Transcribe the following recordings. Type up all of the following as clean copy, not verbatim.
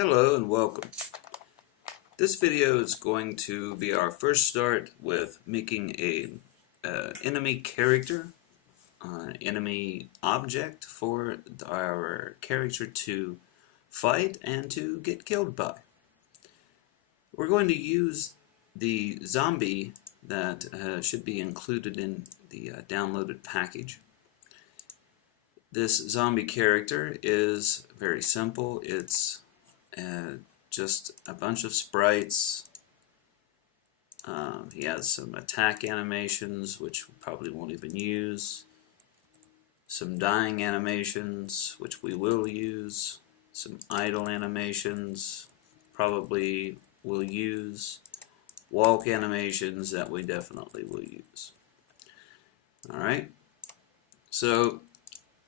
Hello and welcome. This video is going to be our first start with making a enemy character, enemy object for our character to fight and to get killed by. We're going to use the zombie that should be included in the downloaded package. This zombie character is very simple. It's just a bunch of sprites. He has some attack animations, which we probably won't even use. Some dying animations, which we will use. Some idle animations, probably will use. Walk animations that we definitely will use. Alright, so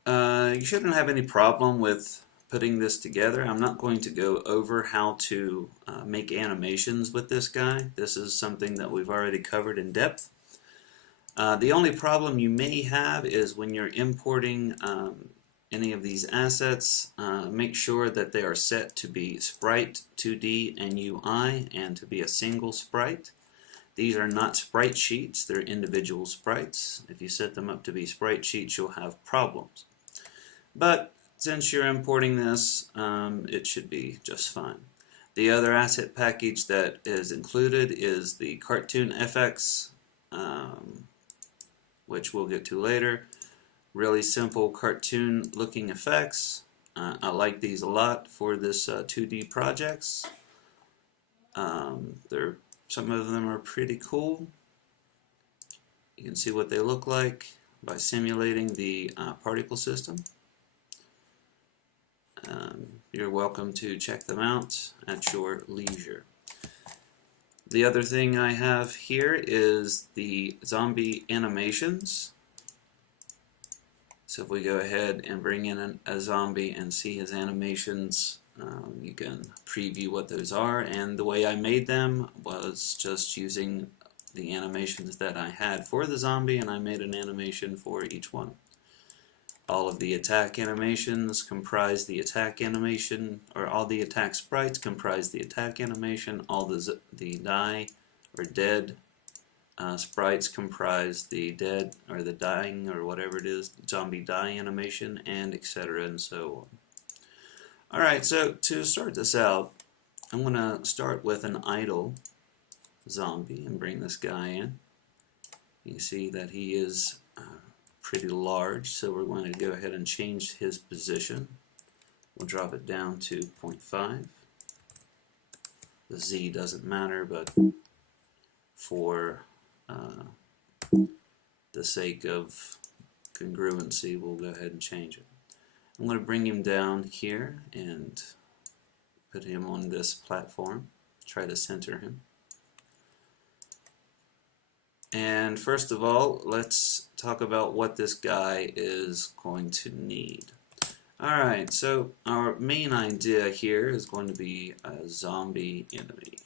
you shouldn't have any problem with putting this together. I'm not going to go over how to make animations with this guy. This is something that we've already covered in depth. The only problem you may have is when you're importing any of these assets, make sure that they are set to be sprite, 2D, and UI, and to be a single sprite. These are not sprite sheets, they're individual sprites. If you set them up to be sprite sheets, you'll have problems. But since you're importing this, it should be just fine. The other asset package that is included is the Cartoon FX, which we'll get to later. Really simple cartoon looking effects. I like these a lot for this 2D projects. Some of them are pretty cool. You can see what they look like by simulating the particle system. You're welcome to check them out at your leisure. The other thing I have here is the zombie animations. So if we go ahead and bring in a zombie and see his animations, you can preview what those are. And the way I made them was just using the animations that I had for the zombie, and I made an animation for each one. All of the attack animations comprise the attack animation, or all the attack sprites comprise the attack animation. All the die or dead sprites comprise the dead or the dying or whatever it is, zombie die animation, and etc. and so on. Alright, so to start this out, I'm going to start with an idle zombie and bring this guy in. You see that he is pretty large, so we're going to go ahead and change his position. We'll drop it down to 0.5. The Z doesn't matter, but for the sake of congruency, we'll go ahead and change it. I'm going to bring him down here and put him on this platform. Try to center him. And first of all, let's talk about what this guy is going to need. Alright, so our main idea here is going to be a zombie enemy.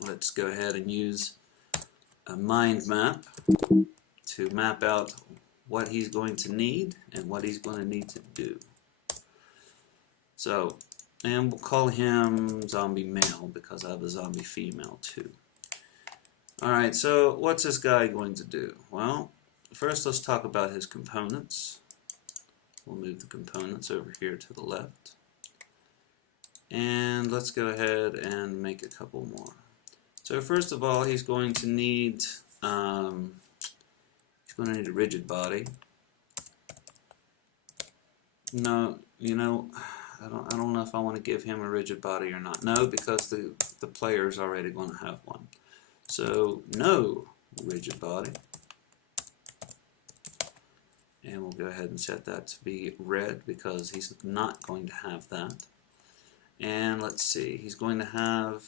Let's go ahead and use a mind map to map out what he's going to need and what he's going to need to do. So, and we'll call him zombie male because I have a zombie female too. Alright, so what's this guy going to do? Well, first let's talk about his components. We'll move the components over here to the left. And let's go ahead and make a couple more. So first of all, he's going to need a rigid body. No, you know, I don't know if I want to give him a rigid body or not. No, because the player is already going to have one. So, no rigid body. And we'll go ahead and set that to be red because he's not going to have that. And let's see, he's going to have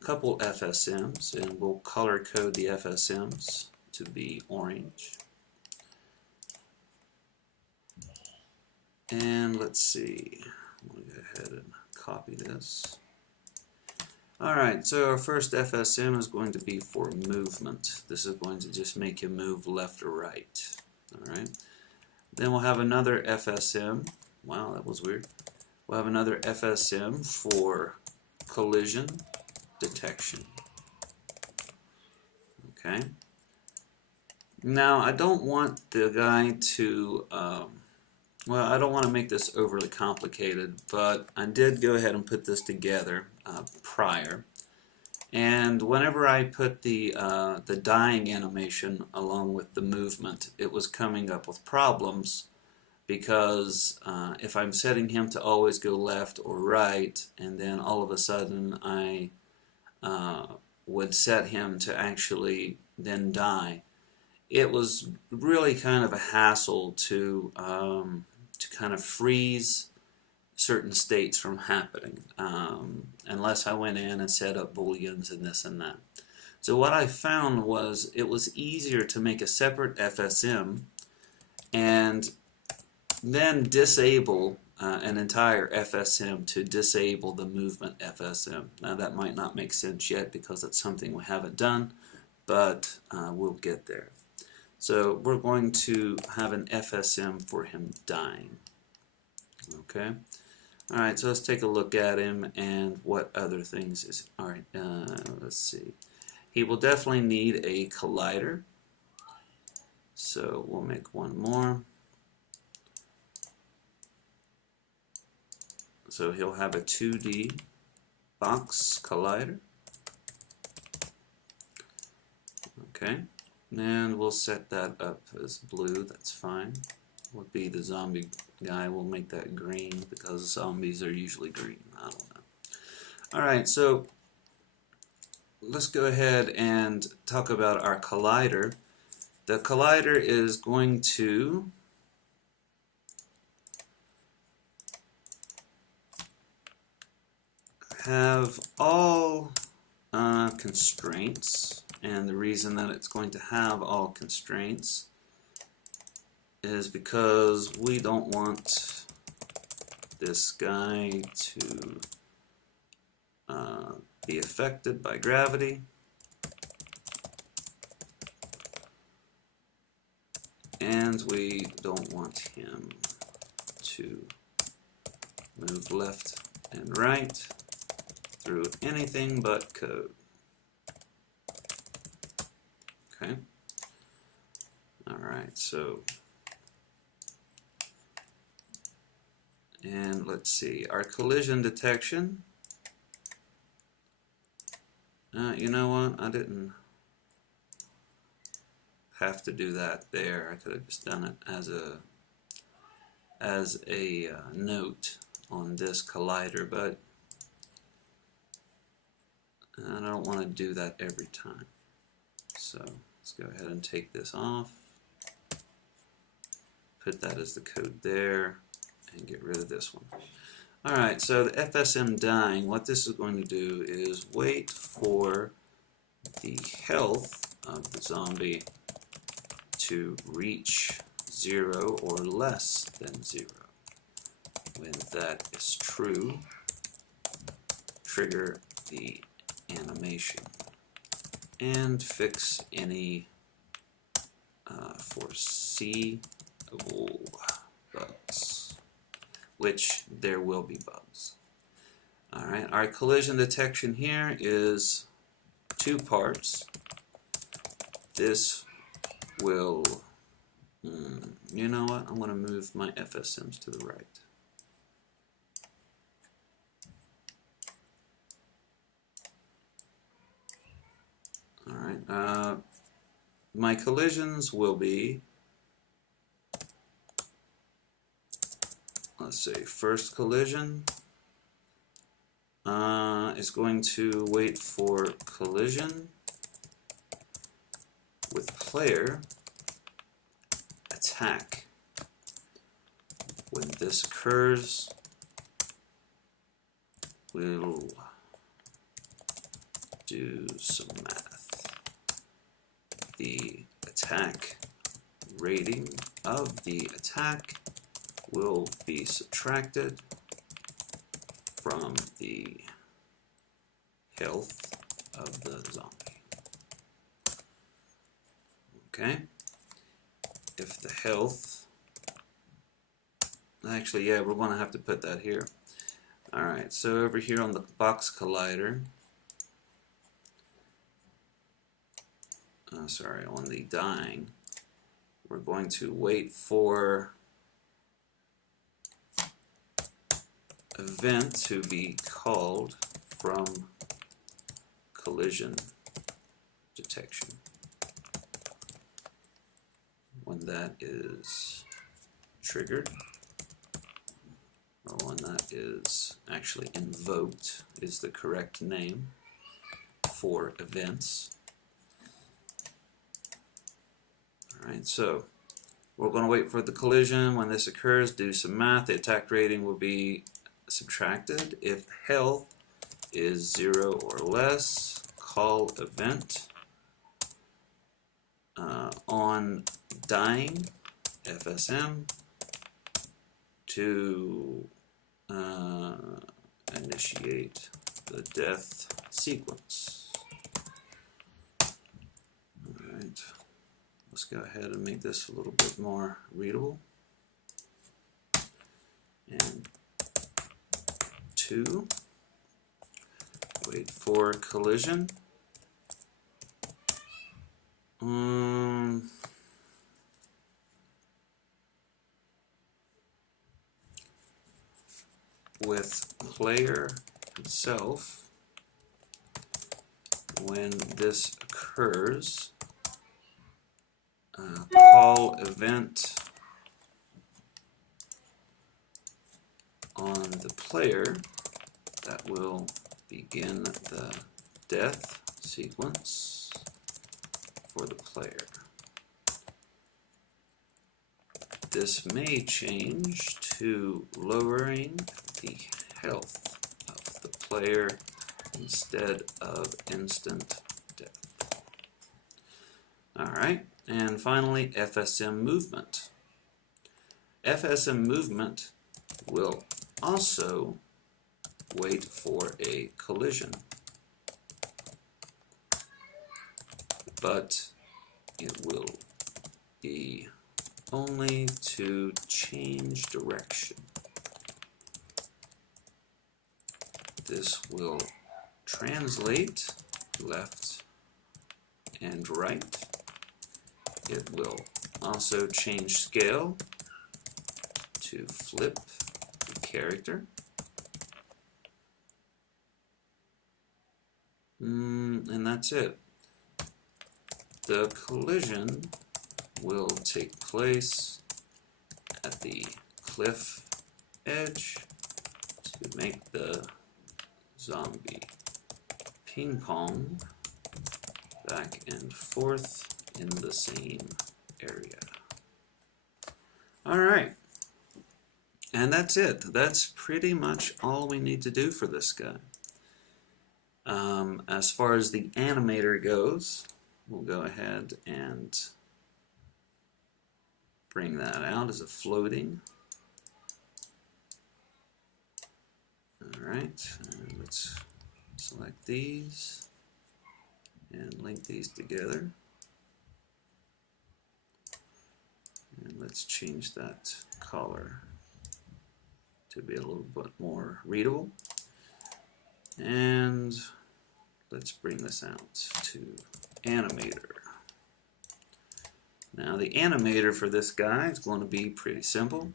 a couple FSMs, and we'll color code the FSMs to be orange. And let's see, I'm going to go ahead and copy this. Alright, so our first FSM is going to be for movement. This is going to just make him move left or right. Alright. Then we'll have another FSM. Wow, that was weird. We'll have another FSM for collision detection. Okay. Now I don't want the guy to, well, I don't want to make this overly complicated, but I did go ahead and put this together prior. And whenever I put the dying animation along with the movement, it was coming up with problems because if I'm setting him to always go left or right, and then all of a sudden I would set him to actually then die, it was really kind of a hassle to kind of freeze certain states from happening unless I went in and set up booleans and this and that. So what I found was it was easier to make a separate FSM and then disable an entire FSM to disable the movement FSM. Now that might not make sense yet because it's something we haven't done, but we'll get there. So we're going to have an FSM for him dying. Okay. Alright, so let's take a look at him and what other things is. Alright, let's see. He will definitely need a collider. So we'll make one more. So he'll have a 2D box collider. Okay, and we'll set that up as blue, that's fine. Would be the zombie guy, we'll make that green because zombies are usually green, I don't know. Alright, so let's go ahead and talk about our collider. The collider is going to have all constraints, and the reason that it's going to have all constraints is because we don't want this guy to be affected by gravity, and we don't want him to move left and right through anything but code. Okay. Alright, so and let's see, our collision detection. You know what? I didn't have to do that there. I could have just done it as a note on this collider, but I don't want to do that every time. So let's go ahead and take this off, put that as the code there, and get rid of this one. Alright, so the FSM dying, what this is going to do is wait for the health of the zombie to reach 0 or less than 0. When that is true, trigger the animation and fix any foreseeable bugs, which there will be bugs. Alright, our collision detection here is 2 parts. This will, you know what, I'm going to move my FSMs to the right. Alright, my collisions will be, let's say, first collision is going to wait for collision with player attack. When this occurs, we'll do some math. The attack rating of the attack will be subtracted from the health of the zombie. Okay? If the health Actually, yeah, we're going to have to put that here. Alright, so over here on the box collider, sorry, on the dying, we're going to wait for event to be called from collision detection. When that is triggered, or when that is actually invoked is the correct name for events. Alright, so we're going to wait for the collision. When this occurs, do some math. The attack rating will be subtracted. If health is 0 or less, call event on dying FSM to initiate the death sequence. Alright, let's go ahead and make this a little bit more readable. And 2, wait for collision. With player itself, when this occurs, call event on the player that will begin the death sequence for the player. This may change to lowering the health of the player instead of instant death. Alright, and finally FSM movement. FSM movement will also wait for a collision, but it will be only to change direction. This will translate left and right. It will also change scale to flip the character. And that's it. The collision will take place at the cliff edge to make the zombie ping-pong back and forth in the same area. Alright, and that's it. That's pretty much all we need to do for this guy. As far as the animator goes, we'll go ahead and bring that out as a floating. Alright, let's select these and link these together. And let's change that color to be a little bit more readable. And let's bring this out to animator. Now the animator for this guy is going to be pretty simple.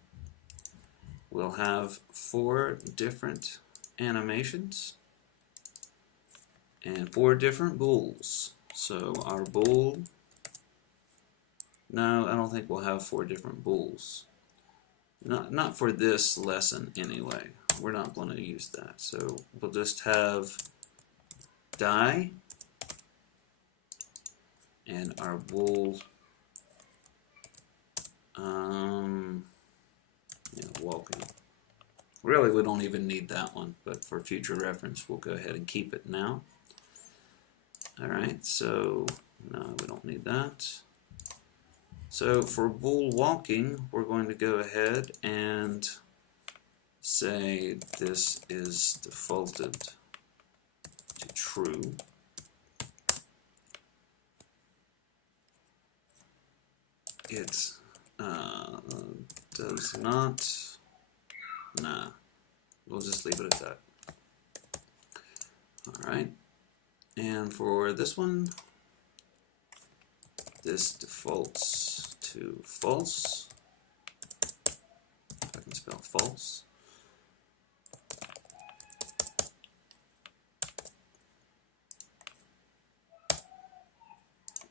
We'll have 4 different animations and 4 different bools. So our bool, no, I don't think we'll have 4 different bools. Not for this lesson anyway. We're not going to use that. So we'll just have die and our bool walking. Really, we don't even need that one, but for future reference, we'll go ahead and keep it now. Alright, so no, we don't need that. So for bool walking, we're going to go ahead and say this is defaulted to true. It does not Nah, we'll just leave it at that. Alright, and for this one, this defaults to false. If I can spell false.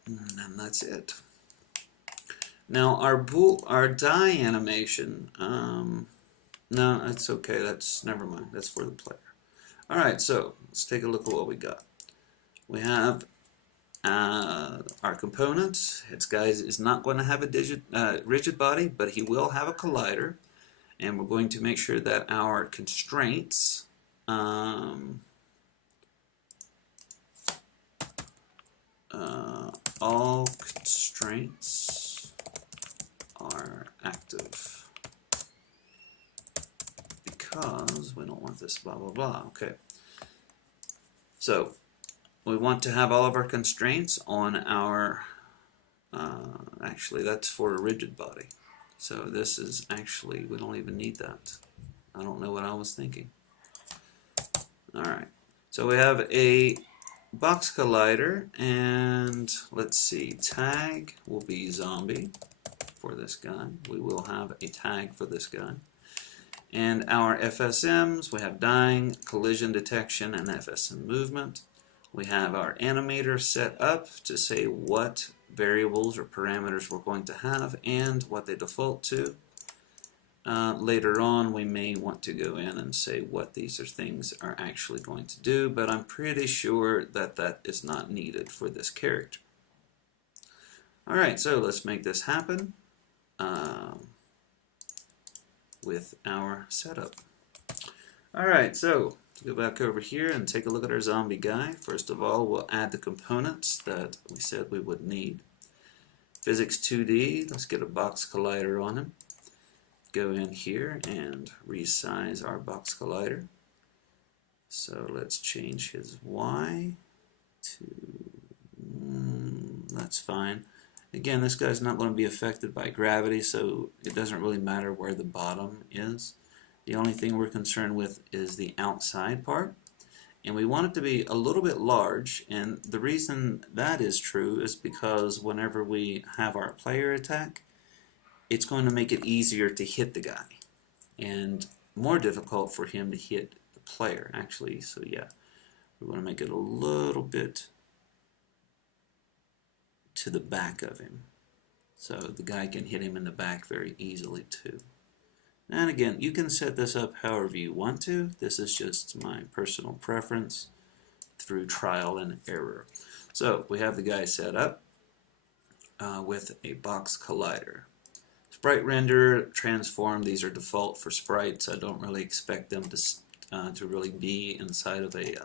And that's it. Now our die animation, no, that's okay. That's never mind. That's for the player. All right, so let's take a look at what we got. We have our components. Its guys is not going to have a rigid body, but he will have a collider, and we're going to make sure that our constraints all constraints are active because we don't want this blah blah blah. Okay, so we want to have all of our constraints on our actually that's for a rigid body, so this is actually, we don't even need that. I don't know what I was thinking. Alright, so we have a box collider, and let's see, tag will be zombie for this guy. We will have a tag for this guy. And our FSMs, we have dying, collision detection, and FSM movement. We have our animator set up to say what variables or parameters we're going to have and what they default to. Later on we may want to go in and say what these things are actually going to do, but I'm pretty sure that that is not needed for this character. Alright, so let's make this happen with our setup. Alright, so go back over here and take a look at our zombie guy. First of all, we'll add the components that we said we would need. Physics 2D, let's get a box collider on him. Go in here and resize our box collider. So let's change his Y to, that's fine. Again, this guy's not going to be affected by gravity, so it doesn't really matter where the bottom is. The only thing we're concerned with is the outside part, and we want it to be a little bit large, and the reason that is true is because whenever we have our player attack, it's going to make it easier to hit the guy and more difficult for him to hit the player actually. So yeah, we want to make it a little bit to the back of him so the guy can hit him in the back very easily too. And again, you can set this up however you want to. This is just my personal preference through trial and error. So we have the guy set up with a box collider. Sprite render, transform, these are default for sprites. I don't really expect them to really be inside of a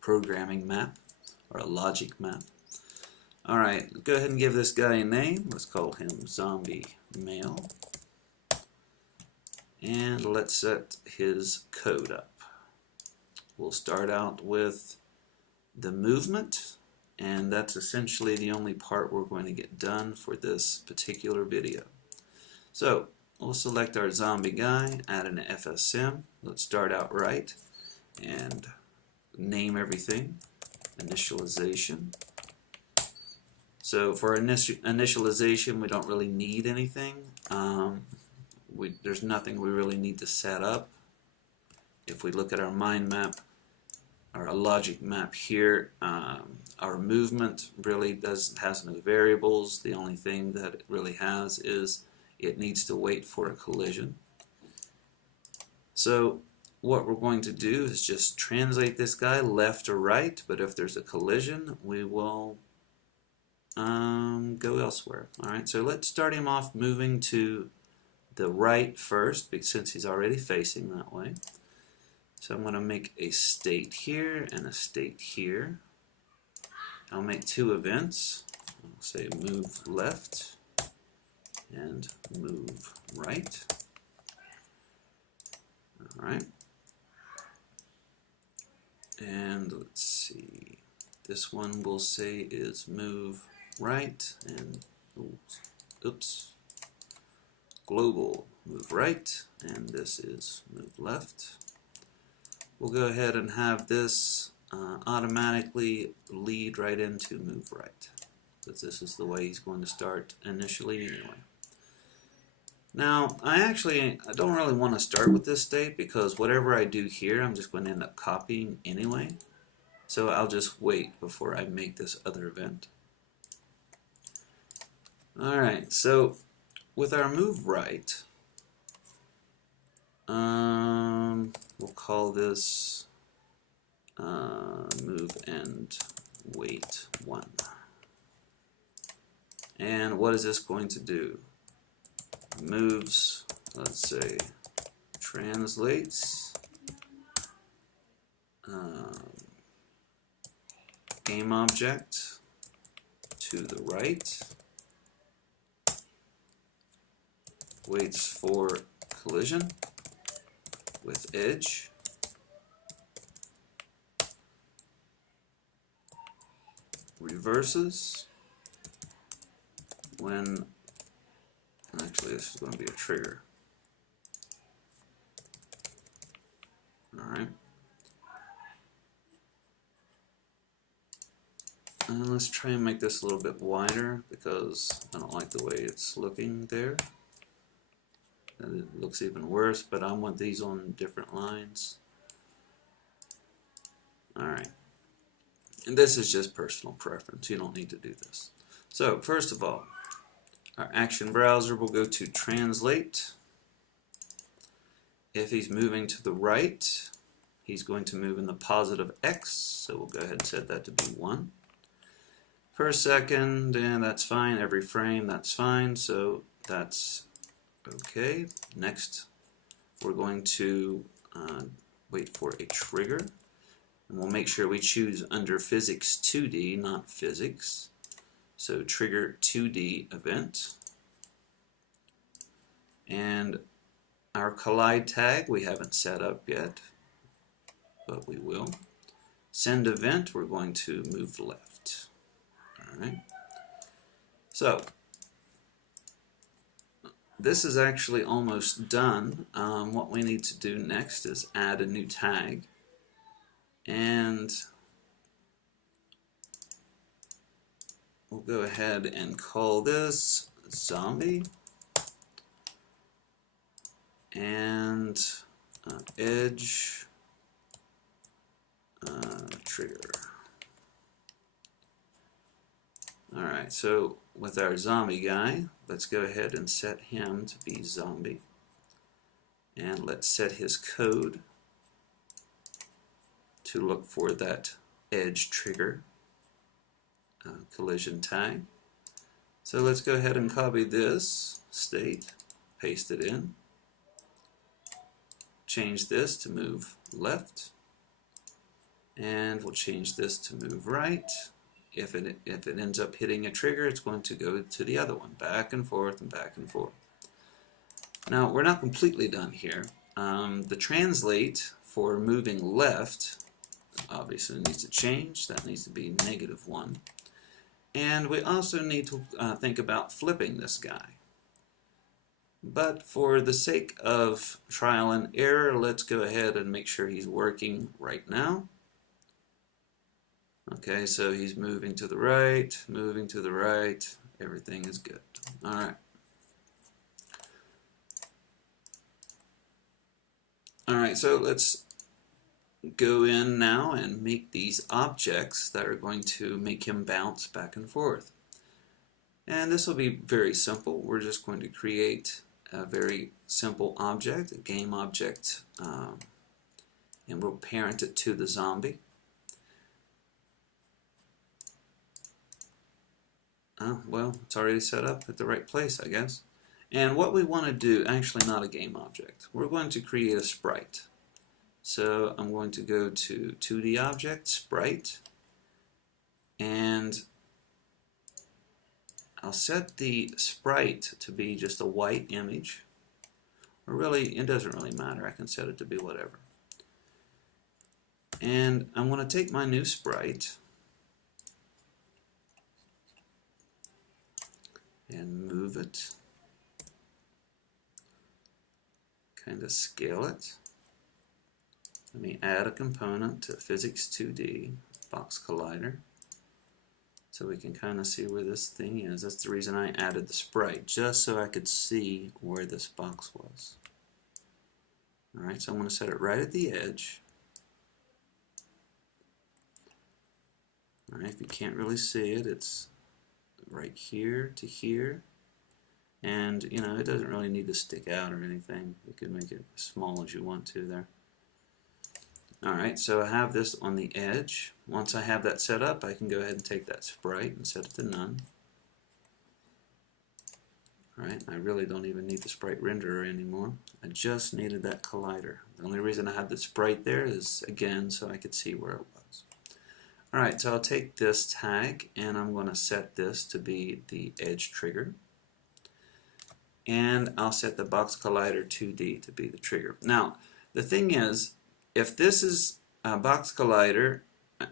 programming map or a logic map. Alright, go ahead and give this guy a name. Let's call him Zombie Male. And let's set his code up. We'll start out with the movement, and that's essentially the only part we're going to get done for this particular video. So we'll select our zombie guy, add an FSM. Let's start out right and name everything. Initialization. So for initialization, we don't really need anything. There's nothing we really need to set up. If we look at our mind map, or a logic map here, our movement really has no variables. The only thing that it really has is it needs to wait for a collision. So what we're going to do is just translate this guy left or right, but if there's a collision, we will go elsewhere. Alright, so let's start him off moving to the right first, since he's already facing that way. So I'm going to make a state here and a state here. I'll make two events. I'll say move left and move right. Alright. And let's see. This one we'll say is move right and oops. Global move right, and this is move left. We'll go ahead and have this automatically lead right into move right, because this is the way he's going to start initially anyway. Now, I don't really want to start with this state, because whatever I do here, I'm just going to end up copying anyway. So I'll just wait before I make this other event. Alright, so with our move right, we'll call this move and wait 1. And what is this going to do? Moves, let's say, translates game object to the right, waits for collision with edge, reverses when, actually this is going to be a trigger. Alright. And let's try and make this a little bit wider, because I don't like the way it's looking there. And it looks even worse, but I want these on different lines. Alright. And this is just personal preference. You don't need to do this. So, first of all, our action browser will go to translate. If he's moving to the right, he's going to move in the positive X, so we'll go ahead and set that to be 1 per second, and that's fine. Every frame, that's fine, so that's okay. Next, we're going to wait for a trigger, and we'll make sure we choose under physics 2D, not physics. So trigger 2D event, and our collide tag we haven't set up yet, but we will. Send event, we're going to move left. Alright. So this is actually almost done. What we need to do next is add a new tag, and we'll go ahead and call this zombie, and edge trigger. Alright, so with our zombie guy, let's go ahead and set him to be zombie, and let's set his code to look for that edge trigger collision tag. So let's go ahead and copy this state, paste it in, change this to move left, and we'll change this to move right. If it ends up hitting a trigger, it's going to go to the other one, back and forth and back and forth. Now, we're not completely done here. The translate for moving left obviously needs to change. That needs to be -1. And we also need to think about flipping this guy. But for the sake of trial and error, let's go ahead and make sure he's working right now. Okay, so he's moving to the right, everything is good. Alright. Alright, so let's go in now and make these objects that are going to make him bounce back and forth. And this will be very simple. We're just going to create a very simple object, a game object, and we'll parent it to the zombie. Well, it's already set up at the right place, I guess. And what we want to do, actually not a game object, we're going to create a sprite. So I'm going to go to 2D object, sprite, and I'll set the sprite to be just a white image. Or really, it doesn't really matter, I can set it to be whatever. And I'm going to take my new sprite and move it kind of scale it. Let me add a component to Physics 2D Box Collider so we can kind of see where this thing is. That's the reason I added the sprite, just so I could see where this box was. Alright, so I'm going to set it right at the edge. Alright, if you can't really see it, it's right here to here. And, you know, it doesn't really need to stick out or anything. You can make it as small as you want to there. Alright, so I have this on the edge. Once I have that set up, I can go ahead and take that sprite and set it to none. Alright, I really don't even need the sprite renderer anymore. I just needed that collider. The only reason I had the sprite there is, again, so I could see where it was. Alright, so I'll take this tag and I'm going to set this to be the edge trigger. And I'll set the box collider 2D to be the trigger. Now, the thing is, if this is a box collider,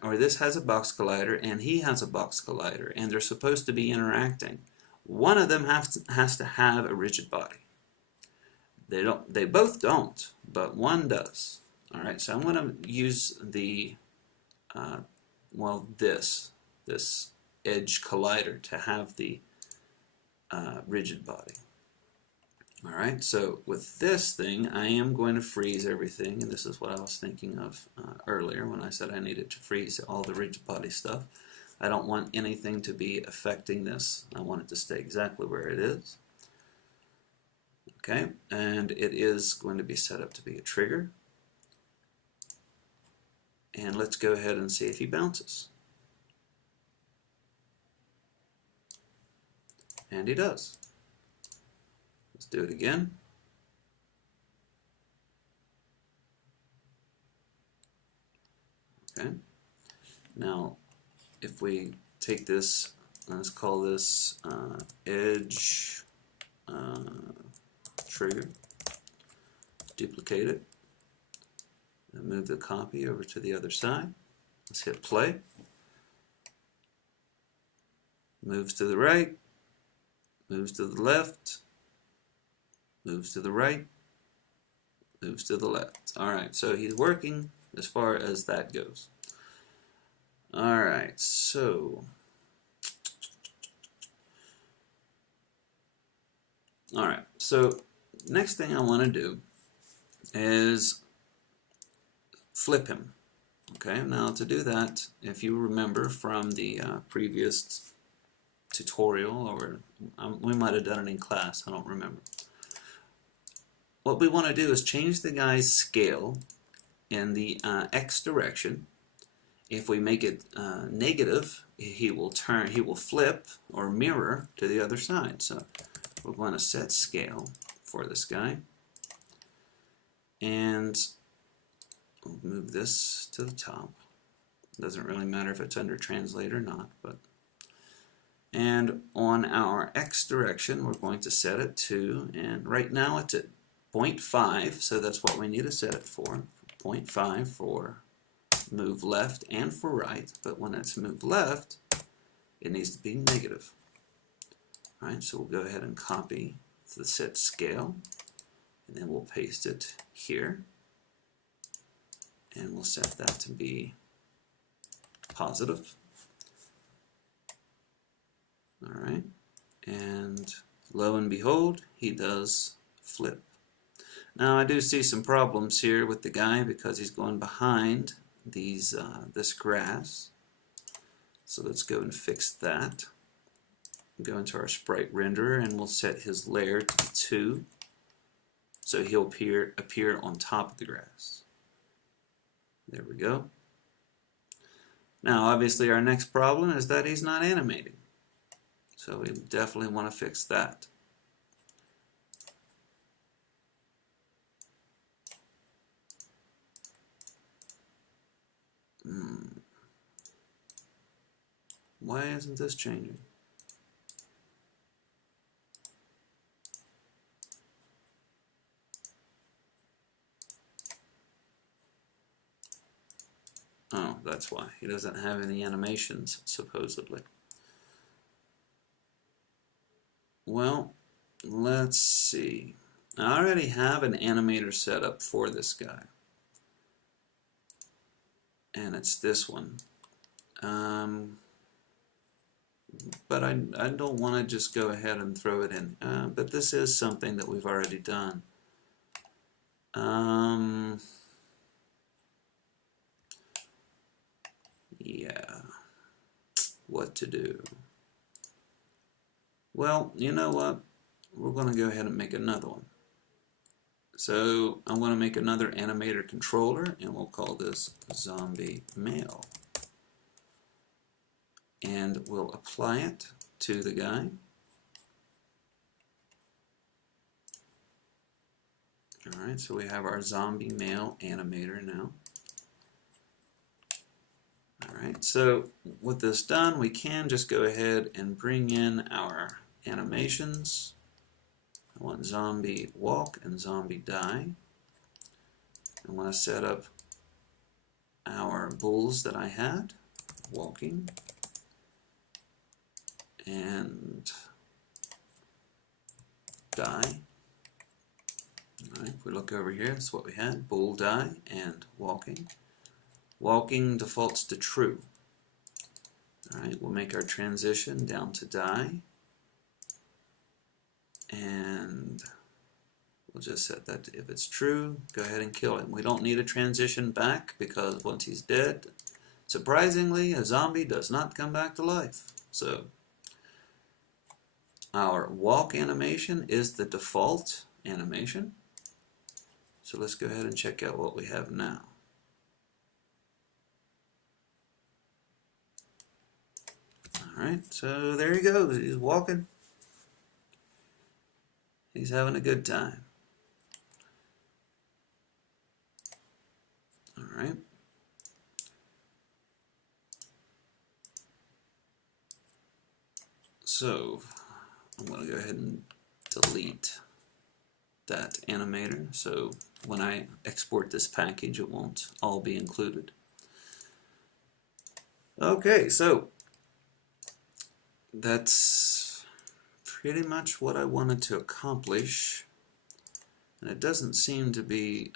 or this has a box collider, and he has a box collider, and they're supposed to be interacting, one of them has to have a rigid body. They both don't, but one does. Alright, so I'm going to use the, this edge collider to have the rigid body. Alright, so with this thing, I am going to freeze everything, and this is what I was thinking of earlier when I said I needed to freeze all the rigid body stuff. I don't want anything to be affecting this. I want it to stay exactly where it is. Okay, and it is going to be set up to be a trigger. And let's go ahead and see if he bounces. And he does. Let's do it again. Okay. Now, if we take this, let's call this edge trigger, duplicate it, and move the copy over to the other side. Let's hit play. Moves to the right, moves to the left, moves to the right, moves to the left. Alright, so he's working as far as that goes. Alright, so next thing I want to do is flip him. Okay, now to do that, if you remember from the previous tutorial, or we might have done it in class, I don't remember. What we want to do is change the guy's scale in the X direction. If we make it negative, he will flip or mirror to the other side. So we're going to set scale for this guy, and we'll move this to the top. Doesn't really matter if it's under translate or not, but and on our X direction we're going to set it to, and right now it's at 0.5, so that's what we need to set it for. 0.5 for move left and for right, but when it's moved left, it needs to be negative. Alright, so we'll go ahead and copy the set scale, and then we'll paste it here, and we'll set that to be positive. Alright, and lo and behold, he does flip. Now I do see some problems here with the guy because he's going behind these this grass. So let's go and fix that. Go into our sprite renderer and we'll set his layer to 2, so he'll appear on top of the grass. There we go. Now obviously our next problem is that he's not animating, so we definitely want to fix that. Why isn't this changing? Oh, that's why. He doesn't have any animations, supposedly. Well, let's see. I already have an animator set up for this guy, and it's this one. But I don't want to just go ahead and throw it in. But this is something that we've already done. Yeah, what to do? Well, you know what? We're going to go ahead and make another one. So I'm going to make another animator controller, and we'll call this zombie male. And we'll apply it to the guy. Alright, so we have our zombie male animator now. Alright, so with this done, we can just go ahead and bring in our animations. I want zombie walk and zombie die. I want to set up our bulls that I had, walking, and die. Alright, if we look over here, that's what we had, bull die and walking. Walking defaults to true. Alright, we'll make our transition down to die, and we'll just set that to, if it's true, go ahead and kill him. We don't need a transition back because once he's dead, surprisingly, a zombie does not come back to life. So our walk animation is the default animation. So let's go ahead and check out what we have now. Alright, so there he goes. He's walking. He's having a good time. Alright. So I'm going to go ahead and delete that animator, so when I export this package it won't all be included. Okay, so that's pretty much what I wanted to accomplish, and it doesn't seem to be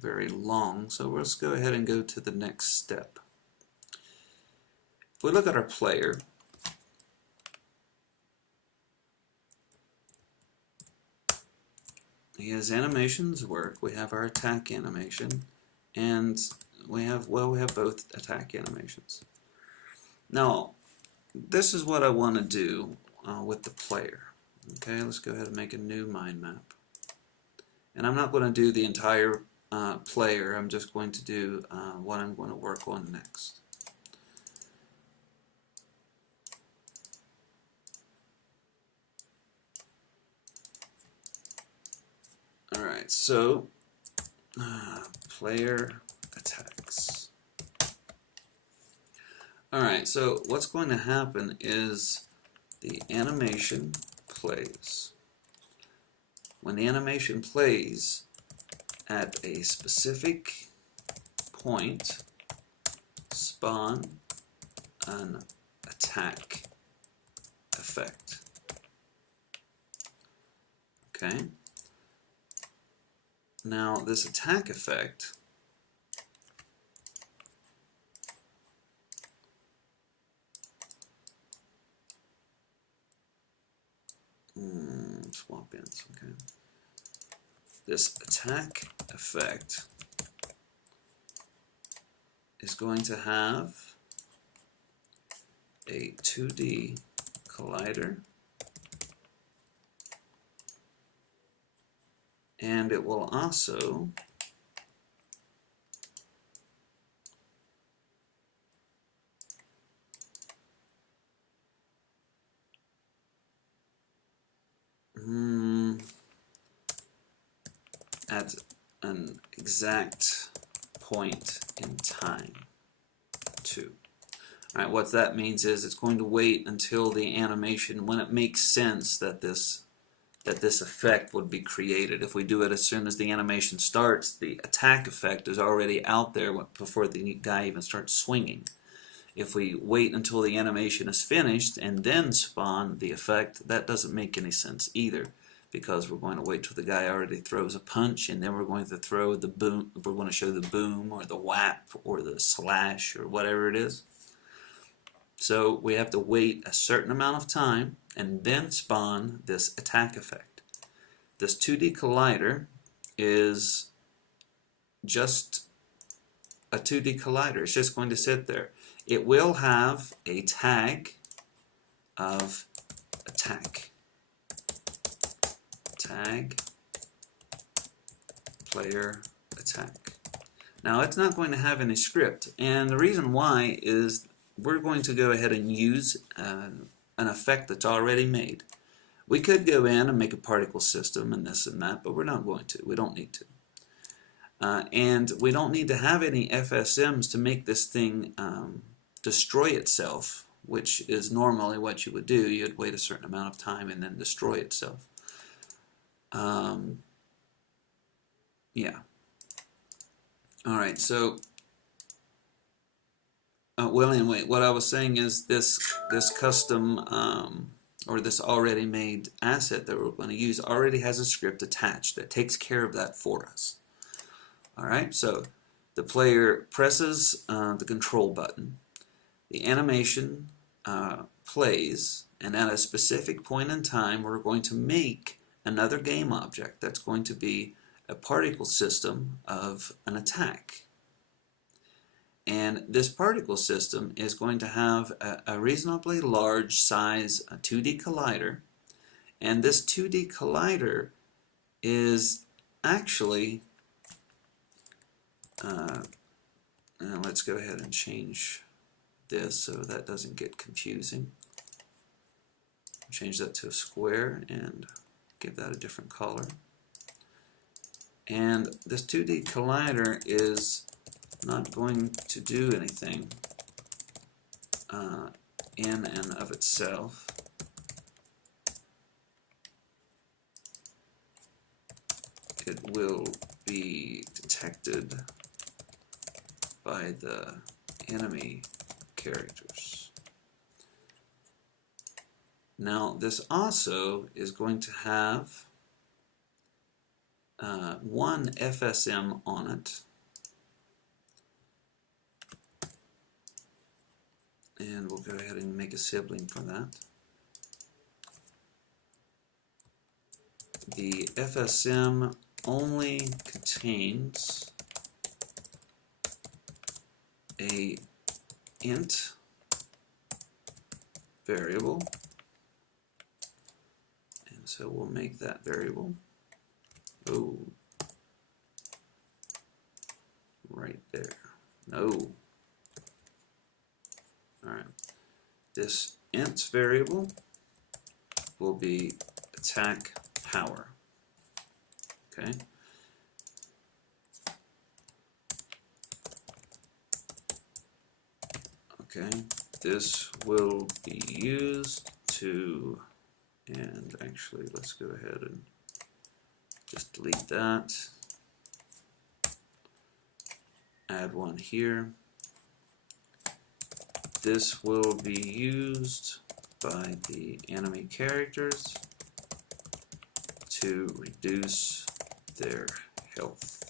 very long, so let's go ahead and go to the next step. If we look at our player, his animations work. We have our attack animation, and we have both attack animations. Now, this is what I want to do with the player. Okay, let's go ahead and make a new mind map. And I'm not going to do the entire player. I'm just going to do what I'm going to work on next. Alright, so player attacks. Alright, so what's going to happen is the animation plays. When the animation plays at a specific point, spawn an attack effect. Okay? Now, this attack effect swap ins, okay. This attack effect is going to have a 2D collider, and it will also at an exact point in time too. Alright, what that means is it's going to wait until the animation, when it makes sense that this effect would be created. If we do it as soon as the animation starts, the attack effect is already out there before the guy even starts swinging. If we wait until the animation is finished and then spawn the effect, that doesn't make any sense either, because we're going to wait till the guy already throws a punch, and then we're going to throw the boom. We're going to show the boom or the whap or the slash or whatever it is. So we have to wait a certain amount of time and then spawn this attack effect. This 2D collider is just a 2D collider. It's just going to sit there. It will have a tag of attack. Tag player attack. Now it's not going to have any script, and the reason why is we're going to go ahead and use an effect that's already made. We could go in and make a particle system and this and that, but we're not going to. We don't need to. And we don't need to have any FSMs to make this thing destroy itself, which is normally what you would do. You'd wait a certain amount of time and then destroy itself. Yeah. Alright, so well, anyway, what I was saying is this custom or this already made asset that we're going to use already has a script attached that takes care of that for us. Alright, so the player presses the control button, the animation plays, and at a specific point in time we're going to make another game object that's going to be a particle system of an attack. And this particle system is going to have a reasonably large size 2D collider, and this 2D collider is actually let's go ahead and change this so that doesn't get confusing. Change that to a square and give that a different color. And this 2D collider is not going to do anything in and of itself. It will be detected by the enemy characters. Now this also is going to have one FSM on it, and we'll go ahead and make a sibling for that. The FSM only contains a int variable, and so we'll make that variable. Oh, right there. No. Alright. This int variable will be attack power. Okay. Okay. This will be used to, and actually let's go ahead and just delete that. Add one here. This will be used by the enemy characters to reduce their health.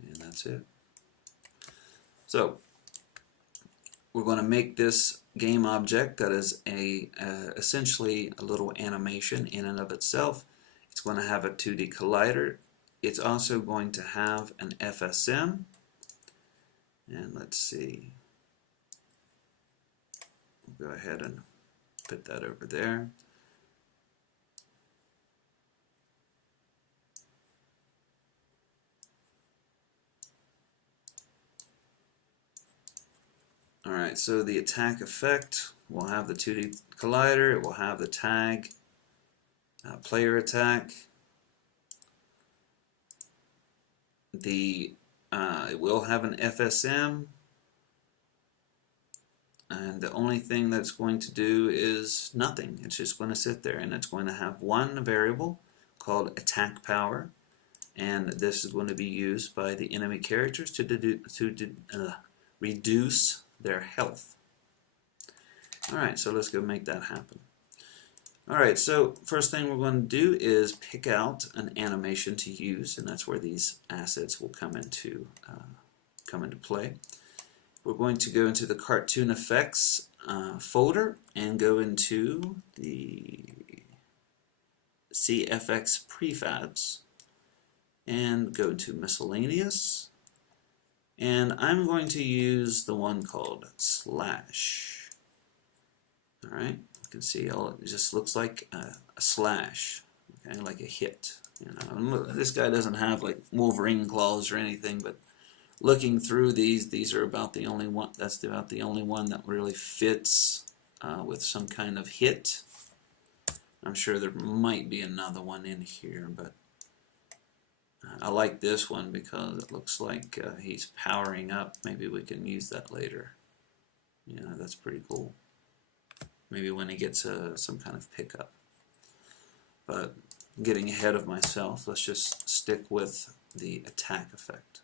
And that's it. So we're going to make this game object that is essentially a little animation in and of itself. It's going to have a 2D collider. It's also going to have an FSM. And let's see. We'll go ahead and put that over there. Alright, so the attack effect will have the 2D collider, it will have the tag, player attack, it will have an FSM, and the only thing that's going to do is nothing. It's just going to sit there, and it's going to have one variable called attack power, and this is going to be used by the enemy characters to reduce their health. Alright, so let's go make that happen. Alright, so first thing we're going to do is pick out an animation to use, and that's where these assets will come into play. We're going to go into the Cartoon Effects folder and go into the CFX Prefabs and go to Miscellaneous, and I'm going to use the one called slash. Alright, you can see it just looks like a slash, okay, like a hit. You know, this guy doesn't have like Wolverine claws or anything, but looking through these are about the only one. That's about the only one that really fits with some kind of hit. I'm sure there might be another one in here, but I like this one because it looks like he's powering up. Maybe we can use that later. Yeah, that's pretty cool. Maybe when he gets some kind of pickup. But getting ahead of myself, let's just stick with the attack effect.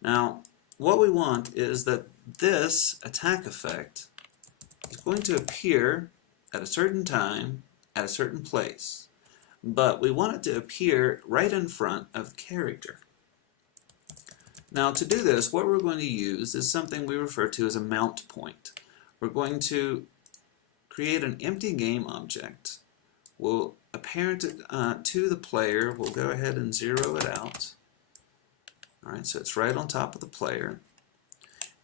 Now, what we want is that this attack effect is going to appear at a certain time, at a certain place, but we want it to appear right in front of the character. Now, to do this, what we're going to use is something we refer to as a mount point. We're going to create an empty game object. We'll apparent it to the player. We'll go ahead and zero it out. Alright, so it's right on top of the player.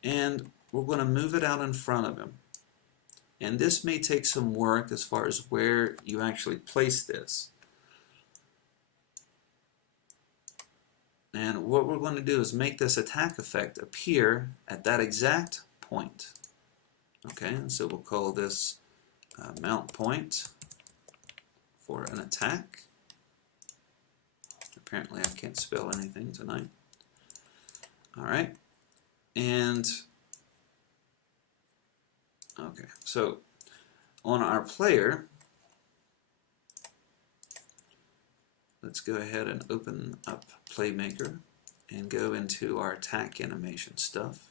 And we're going to move it out in front of him. And this may take some work as far as where you actually place this. And what we're going to do is make this attack effect appear at that exact point. Okay, and so we'll call this mount point for an attack. Apparently I can't spell anything tonight. Alright, and okay, so on our player, let's go ahead and open up Playmaker and go into our attack animation stuff.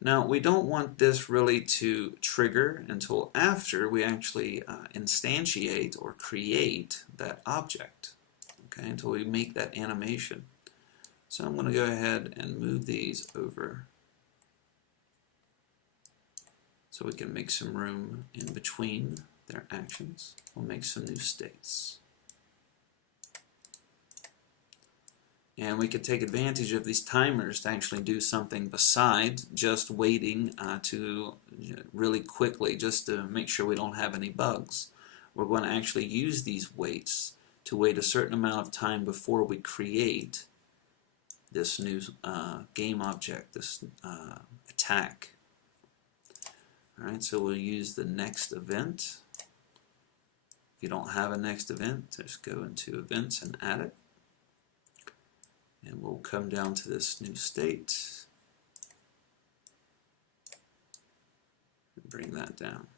Now, we don't want this really to trigger until after we actually instantiate or create that object, okay, until we make that animation. So I'm going to go ahead and move these over so we can make some room in between their actions. We'll make some new states. And we could take advantage of these timers to actually do something besides just waiting to really quickly, just to make sure we don't have any bugs. We're going to actually use these waits to wait a certain amount of time before we create this new game object, this attack. Alright, so we'll use the next event. If you don't have a next event, just go into events and add it. And we'll come down to this new state and bring that down.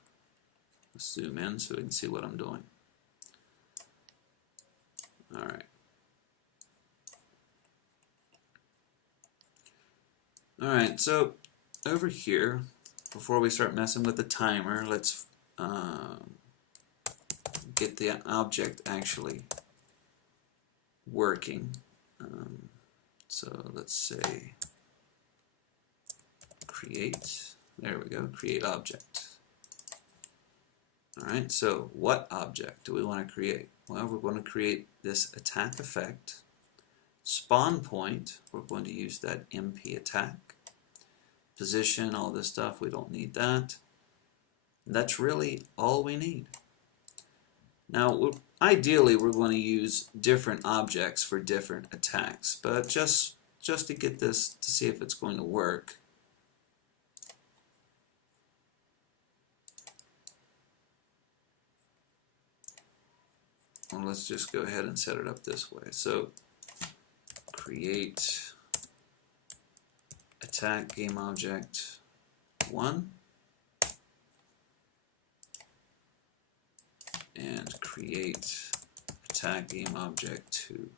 Let's zoom in so we can see what I'm doing. Alright. Alright, so over here, before we start messing with the timer, let's get the object actually working. So let's say create, there we go, create object. Alright, so what object do we want to create? Well, we're going to create this attack effect. Spawn point, we're going to use that MP attack. Position, all this stuff, we don't need that. That's really all we need. Now, ideally, we're going to use different objects for different attacks, but just to get this, to see if it's going to work, well, let's just go ahead and set it up this way. So, create attack game object 1. And create attack game object 2.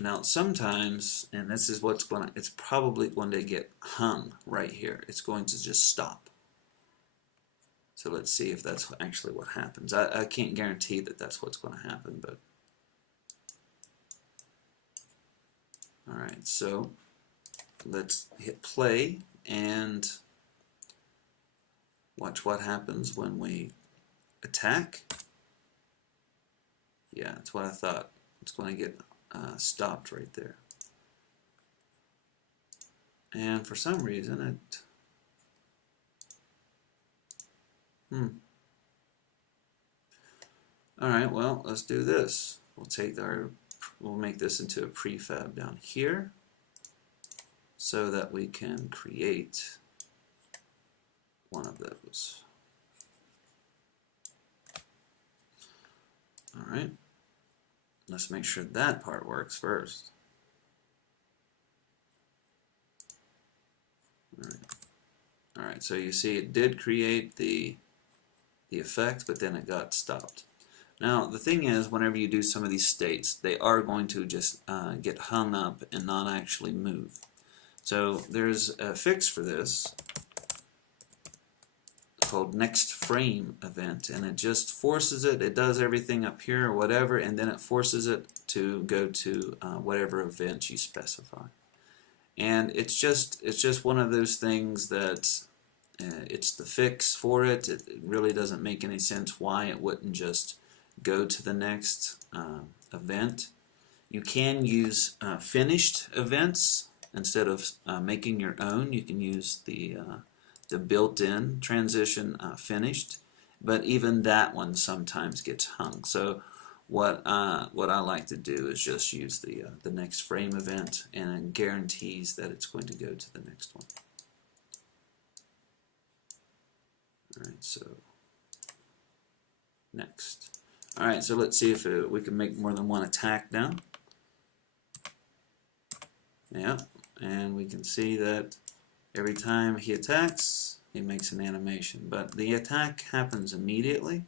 Now sometimes, and this is what's going to, it's probably going to get hung right here. It's going to just stop. So let's see if that's actually what happens. I can't guarantee that that's what's going to happen, but alright, so let's hit play and watch what happens when we attack. Yeah, that's what I thought. It's going to get stopped right there. And for some reason it Alright, well, let's do this. We'll make this into a prefab down here so that we can create one of those. Alright, let's make sure that part works first. Alright, so you see it did create the effect, but then it got stopped. Now the thing is, whenever you do some of these states, they are going to just get hung up and not actually move. So there's a fix for this called next frame event, and it just forces it. It does everything up here or whatever, and then it forces it to go to whatever event you specify. And it's just one of those things that it's the fix for it. It really doesn't make any sense why it wouldn't just go to the next event. You can use finished events instead of making your own. You can use the built-in transition finished, but even that one sometimes gets hung. So what I like to do is just use the next frame event, and it guarantees that it's going to go to the next one. Alright, so next. Alright, so let's see if we can make more than one attack now. Yeah, and we can see that every time he attacks, he makes an animation. But the attack happens immediately.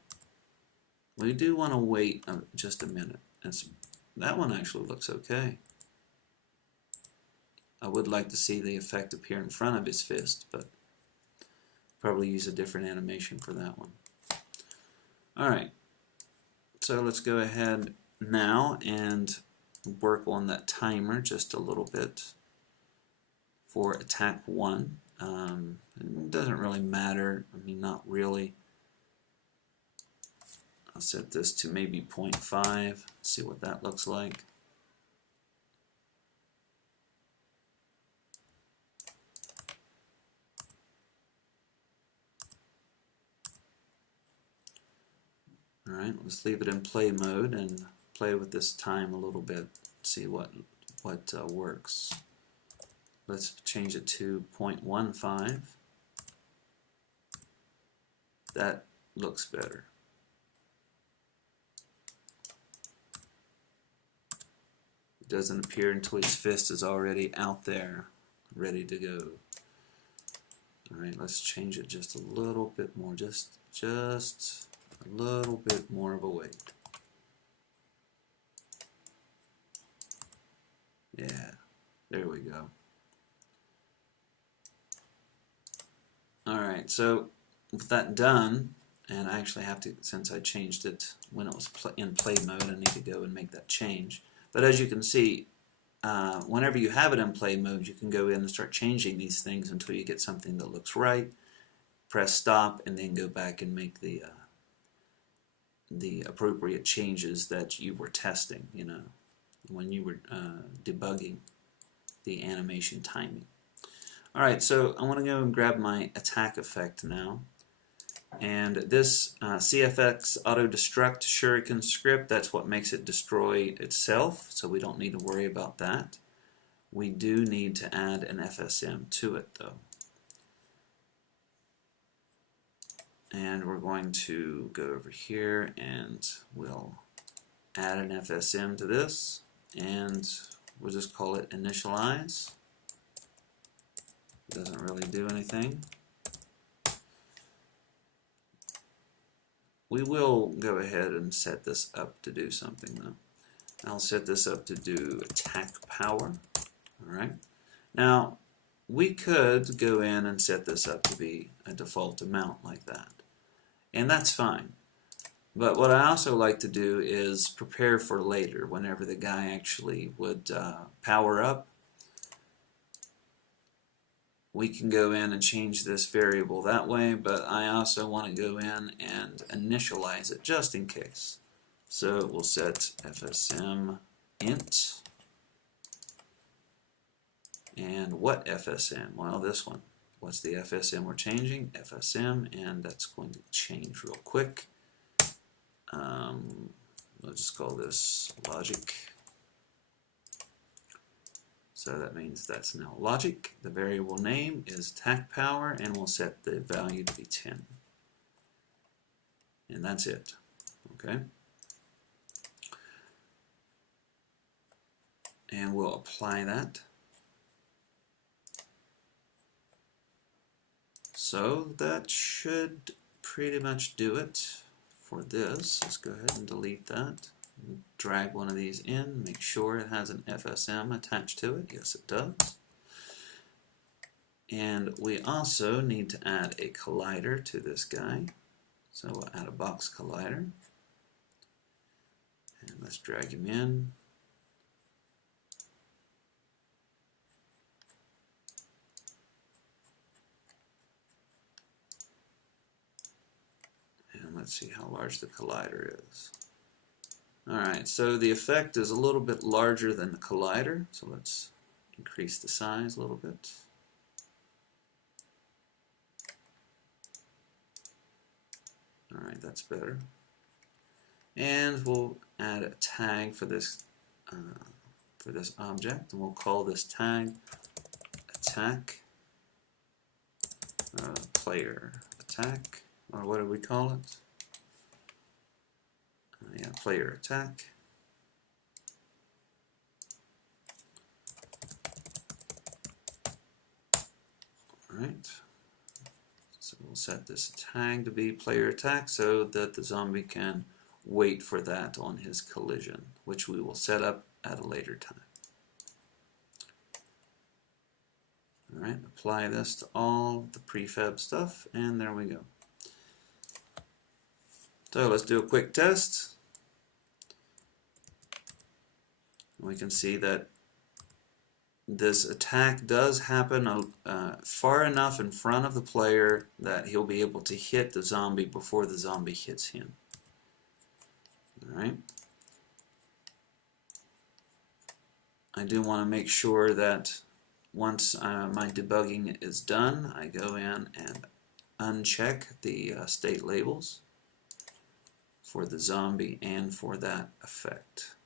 We do want to wait just a minute. That one actually looks okay. I would like to see the effect appear in front of his fist, but probably use a different animation for that one. Alright, so let's go ahead now and work on that timer just a little bit for attack 1. It doesn't really matter, I mean, not really. I'll set this to maybe 0.5, see what that looks like. Alright, let's leave it in play mode and play with this time a little bit, see what works. Let's change it to 0.15. That looks better. It doesn't appear until his fist is already out there, ready to go. Alright, let's change it just a little bit more, just a little bit more of a weight. Yeah, there we go. Alright, so with that done, and I actually have to, since I changed it when it was in play mode, I need to go and make that change. But as you can see, whenever you have it in play mode, you can go in and start changing these things until you get something that looks right. Press stop and then go back and make the appropriate changes that you were testing, you know, when you were debugging the animation timing. Alright, so I want to go and grab my attack effect now. And this CFX auto destruct shuriken script, that's what makes it destroy itself, so we don't need to worry about that. We do need to add an FSM to it though. And we're going to go over here and we'll add an FSM to this, and we'll just call it initialize. It doesn't really do anything. We will go ahead and set this up to do something though. I'll set this up to do attack power. Alright. Now, we could go in and set this up to be a default amount like that. And that's fine. But what I also like to do is prepare for later, whenever the guy actually would power up. We can go in and change this variable that way, but I also want to go in and initialize it just in case. So we'll set FSM int. And what FSM? Well, this one. What's the FSM we're changing? FSM, and that's going to change real quick. We'll just call this logic. So that means that's now logic. The variable name is attack power, and we'll set the value to be 10. And that's it. Okay. And we'll apply that. So that should pretty much do it for this. Let's go ahead and delete that. Drag one of these in, make sure it has an FSM attached to it. Yes, it does. And we also need to add a collider to this guy. So we'll add a box collider. And let's drag him in. And let's see how large the collider is. Alright, so the effect is a little bit larger than the collider, so let's increase the size a little bit. Alright, that's better. And we'll add a tag for this object, and we'll call this tag attack player attack, or what do we call it? Yeah, player attack. Alright, so we'll set this tag to be player attack so that the zombie can wait for that on his collision, which we will set up at a later time. Alright, apply this to all the prefab stuff, and there we go. So let's do a quick test. We can see that this attack does happen far enough in front of the player that he'll be able to hit the zombie before the zombie hits him. Alright. I do want to make sure that once my debugging is done, I go in and uncheck the state labels for the zombie and for that effect.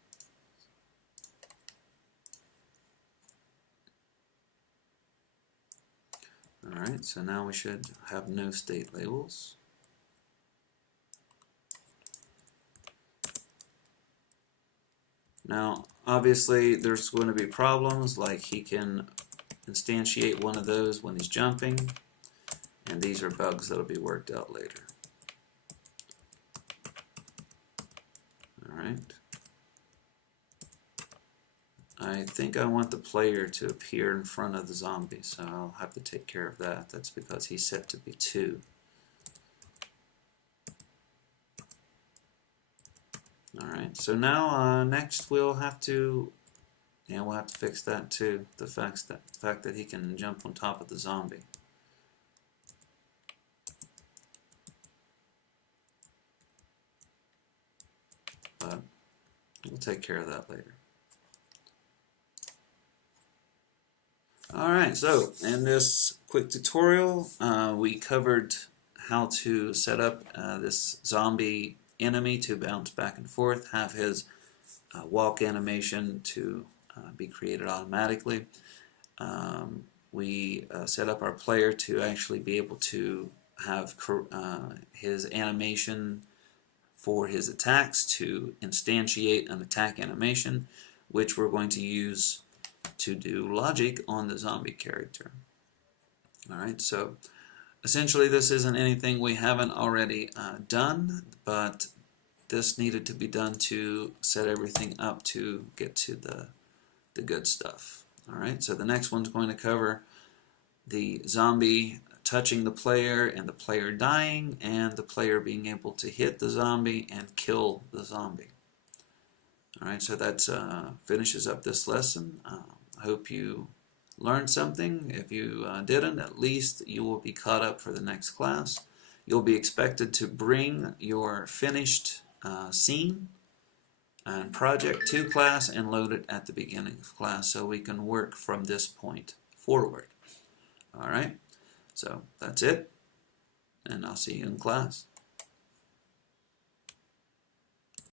Alright, so now we should have no state labels. Now, obviously, there's going to be problems, like he can instantiate one of those when he's jumping, and these are bugs that will be worked out later. Alright. I think I want the player to appear in front of the zombie, so I'll have to take care of that. That's because he's set to be 2. Alright, so now next we'll have to fix that too, the fact that he can jump on top of the zombie. But we'll take care of that later. Alright, so in this quick tutorial we covered how to set up this zombie enemy to bounce back and forth, have his walk animation to be created automatically. We set up our player to actually be able to have his animation for his attacks to instantiate an attack animation, which we're going to use to do logic on the zombie character. Alright, so essentially this isn't anything we haven't already done, but this needed to be done to set everything up to get to the good stuff. Alright, so the next one's going to cover the zombie touching the player and the player dying, and the player being able to hit the zombie and kill the zombie. Alright, so that finishes up this lesson. I hope you learned something. If you didn't, at least you will be caught up for the next class. You'll be expected to bring your finished scene and project to class and load it at the beginning of class so we can work from this point forward. Alright, so that's it, and I'll see you in class.